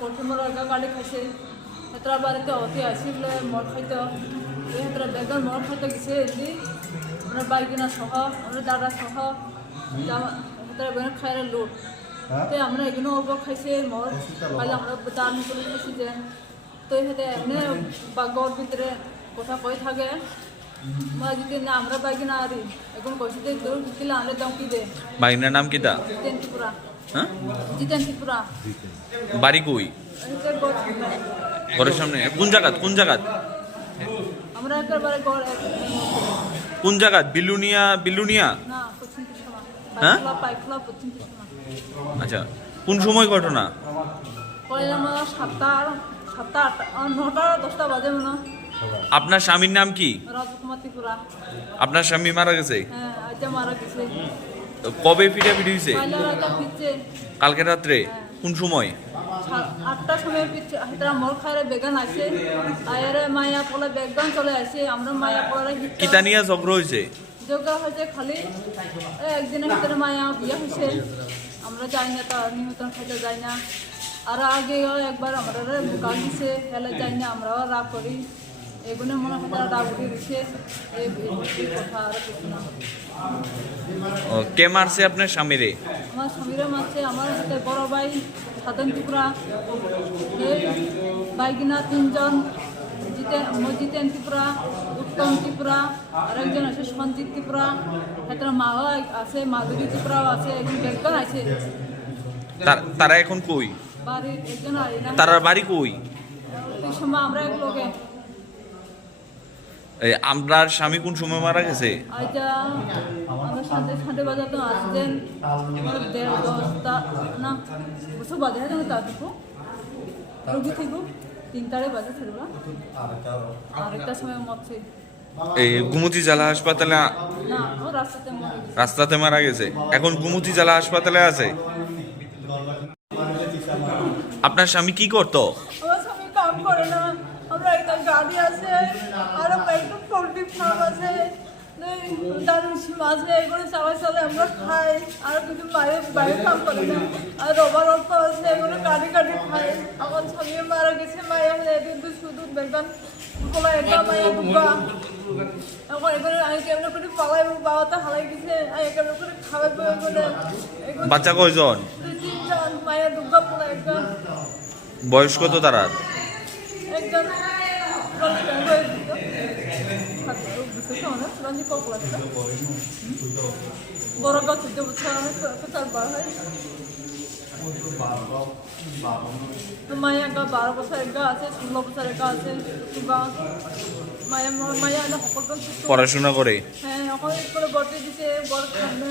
প্রথমবার গাড়ি খাইছে হেতরা বাড়িতে অতি আসলে মদ খাইতো হেতরা বেগার মদ খাইতে গেছে এলি আমরা বাইকিনা সহ আমরা দাদা সহ হেতরা বেগার খাইলে লোট তো আমরা এখানে অল্প খাইছে মদ খাইলে আমরা দাম করে খাইছি যে তো হেতে এমনি গড় ভিতরে কথা কই থাকে মা যদি না আমরা বাইকিনা আরি এখন কইছি যে দূর কিলা আনলে দাম কি দে বাইকিনার নাম কিতা জিতেন ত্রিপুরা হ্যাঁ জিতেন ত্রিপুরা বাড়ি কই ঘরের সামনে কোন জায়গা আমরা একেবারে কোন জায়গা বিলুনিয়া না পশ্চিম ত্রিপুরা হ্যাঁ পাইখলা পশ্চিম ত্রিপুরা আচ্ছা কোন সময় ঘটনা কইলাম 7টা 9টা 10টা বাজে মনে আপনার স্বামীর নাম কি রাজ কুমার ত্রিপুরা আপনার স্বামী মারা গেছে হ্যাঁ আজ মারা গেছে কবে পিটাপিটি হয়েছে কালকে রাত্রে কোন সময় 8টার সময় হেতরা মল খাইরে বেগান আসে আয়ারে মায়া পোলা বেগান চলে আসে আমরা মায়া পোলারে কিতা নিয়ে ঝগড়া হয়েছে ঝগড়া হয়েছে খালি একদিনের ভিতরে মায়া বিয়ে হয়েছে আমরা যাই না তার নিমন্ত্রণ খাইতে যাই না আর আগে একবার আমরা গান দিছে হেলে যাই না আমরাও রাগ করি এগুলো মনে হয় তারা রাগ উঠে দিচ্ছে এই কথা আর কিছু না কে মারছে আপনার স্বামীরে আমার স্বামীরা মারছে আমার সাথে বড় ভাই সাধন ত্রিপুরা বাইকিনা 3 জন জিতেন ত্রিপুরা উত্তম ত্রিপুরা আর একজন আছে সঞ্জিত ত্রিপুরা হেতরা মাও আছে মাধুরী ত্রিপুরাও আছে একজন বেগন আছে তারা এখন কই বাড়ি একজন তার বাড়ি কই এই সময় আমরা এক লোকে আমরার স্বামী কোন সময় মারা গেছে আইটা আমরা সানডে বাজার তো আসছেন 10টা না বসে বাজারে যাবো তারপর রুগী থাকব 3টারে বাজে ছেড়বা আরেকটা সময় মরছে এই গুমতি জেলা হাসপাতালে না ও রাস্তাতে মারা গেছে এখন গুমতি জেলা হাসপাতালে আছে আপনার স্বামী কি করতো আমার স্বামী কাম করে না আমরা একটা গাড়ি আছে আর একটা পোল্ট্রি ফার্ম আছে দারুণ আছে এগুলো চলে আমরা খাই আর কিছু বাইরে কাম করে না আর রবার অল্প আছে এগুলো কাটি খাই আমার স্বামী মারা গেছে মায়া হলে কিন্তু শুধু বেগান পোলা একটা মায়া বুবা এখন এগুলো আমি কেমন করে পালাই বাবাটা হালাই গেছে কেমন করে খাওয়াই বলে বাচ্চা কয়জন 3জন মায়া দুর্গা পোলা একটা বয়স কত তারা একজন বড় গাছ 14 বছর তার বার হয় মায়া গা 12 বছর একটা আছে 16 বছর একটা আছে মায়া না পড়াশোনা করে হ্যাঁ এখন স্কুলে ভর্তি দিছে বড় সামনে